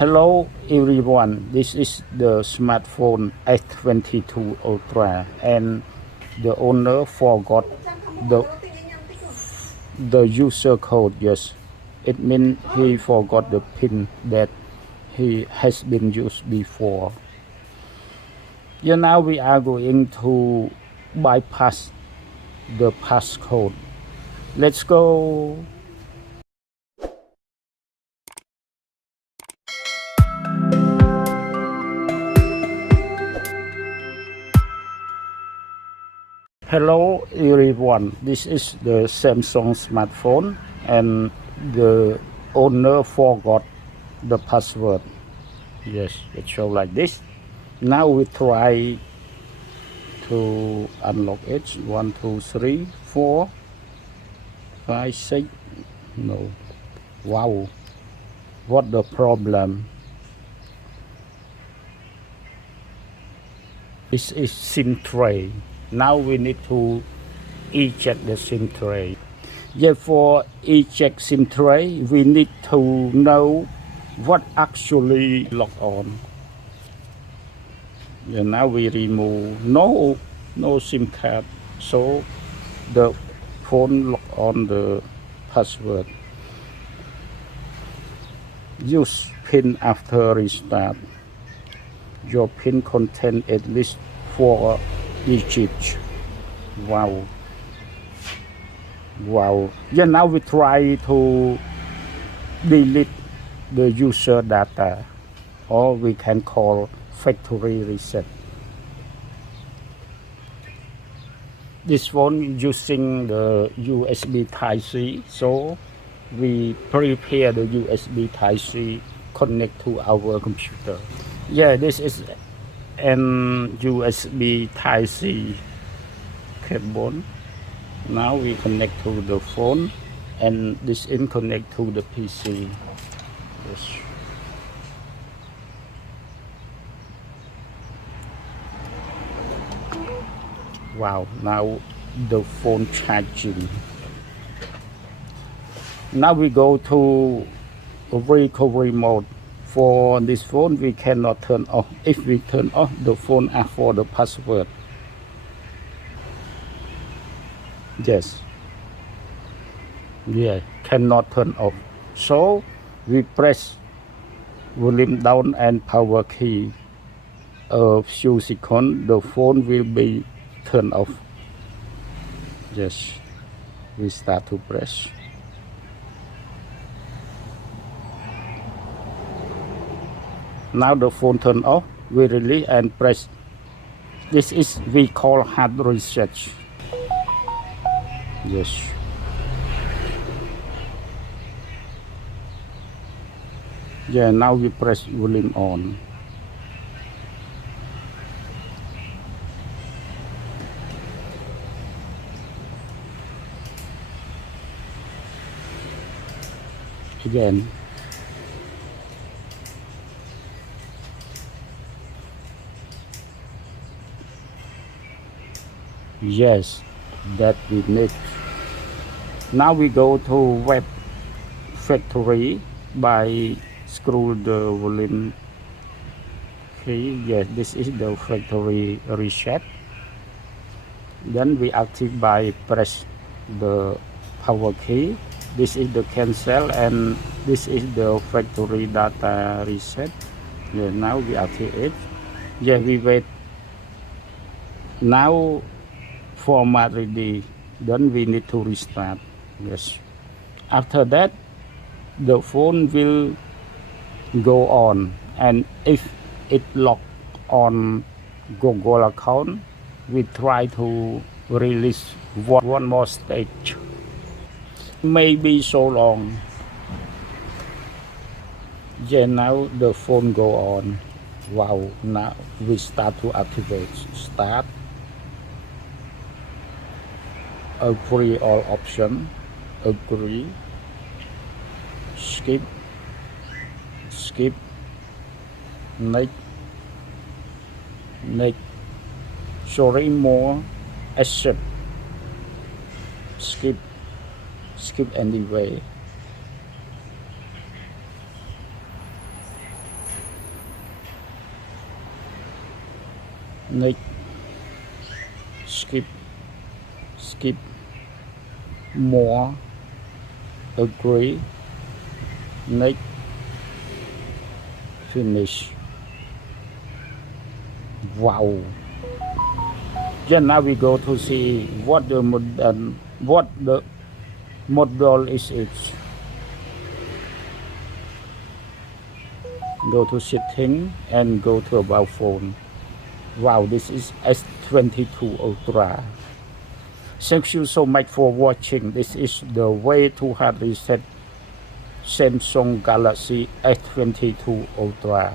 Hello everyone, this is the smartphone S22 Ultra and the owner forgot the user code. Yes, it means he forgot the pin that he has been used before. Yeah, now we are going to bypass the passcode. Let's go. Hello everyone, this is the Samsung smartphone and the owner forgot the password. Yes, it shows like this. Now we try to unlock it. 1 2 3 4 5 6. No. Wow, what the problem? This is SIM tray. Now we need to eject the SIM tray. Yeah, for eject SIM tray, we need to know what actually lock on. Yeah, now we remove no SIM card, so the phone lock on the password. Use pin after restart. Your pin contains at least 4 digits. Wow. Yeah, now we try to delete the user data, or we can call factory reset. This phone using the USB Type-C, so we prepare the USB Type-C connect to our computer. Yeah, this is an USB Type-C cable. Now we connect to the phone and this in connect to the PC. Yes. Wow, now the phone charging. Now we go to recovery mode. For this phone we cannot turn off. If we turn off the phone asks for the password. Yes. Yeah, cannot turn off. So we press volume down and power key. A few seconds the phone will be turned off. Yes. We start to press. Now the phone turned off. We release and press. This is we call hard reset. Yes. Yeah, now we press volume on. Again. Yes, that we need. Now we go to web factory by screw the volume key. Yes, this is the factory reset. Then we active by press the power key. This is the cancel and this is the factory data reset. Yeah, now we activate it. Yeah, we wait. Now format ready. Then we need to restart. Yes. After that, the phone will go on, and if it lock on Google account, we try to release one more stage. Maybe so long. Yeah, now the phone go on. Wow, now we start to activate. Start. Agree all option. Agree. Skip. Next. Sorry, more. Accept. Skip anyway. Next, skip, more, agree, next, finish. Wow. Then now we go to see what the model is. Go to setting and go to about phone. Wow, this is S22 Ultra. Thank you so much for watching. This is the way to hard reset Samsung Galaxy S22 Ultra.